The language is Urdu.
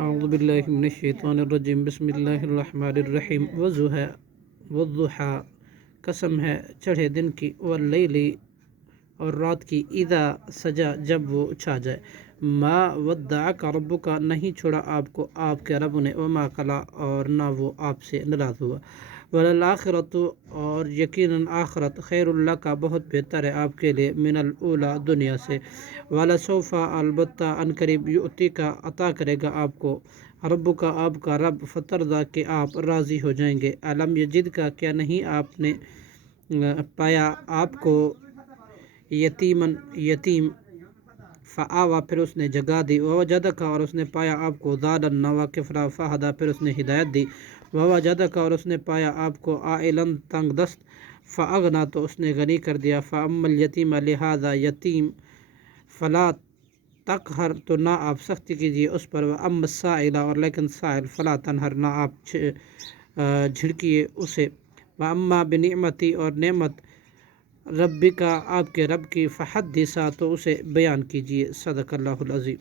اعوذ باللہ من الشیطان الرجیم بسم اللہ الرحمن الرحیم والضحیٰ قسم ہے چڑھے دن کی، واللیل اور رات کی، اذا سجا جب وہ چھا جائے، ما ودعک ربک نہیں چھوڑا آپ کو آپ کے رب نے، وما قلا اور نہ وہ آپ سے ناراض ہوا، وللآخرۃ اور یقیناً آخرت، خیر لک بہت بہتر ہے آپ کے لیے، من الاولی دنیا سے، ولسوف البتہ عنقریب یؤتیک عطا کرے گا آپ کو، ربک آپ کا رب، فترضی کہ آپ راضی ہو جائیں گے، الم یجدک کیا نہیں آپ نے پایا آپ کو یتیمن یتیم، فآویٰ پھر اس نے جگہ دی، ووجدک اور اس نے پایا آپ کو ضالاً ناواقف فہدیٰ پھر اس نے ہدایت دی، ووجدک اور اس نے پایا آپ کو عائلاً تنگ دست، فاغنیٰ تو اس نے غنی کر دیا، فاما الیتیم لہذا یتیم، فلا تقہر تو نہ آپ سختی کیجیے اس پر، واما السائل اور لیکن سائل، فلا تنہر نہ آپ جھڑکیے اسے، واما بنعمتی اور نعمت ربک آپ کے رب کی، فحدث تو اسے بیان کیجیے، صدق اللہ العظیم۔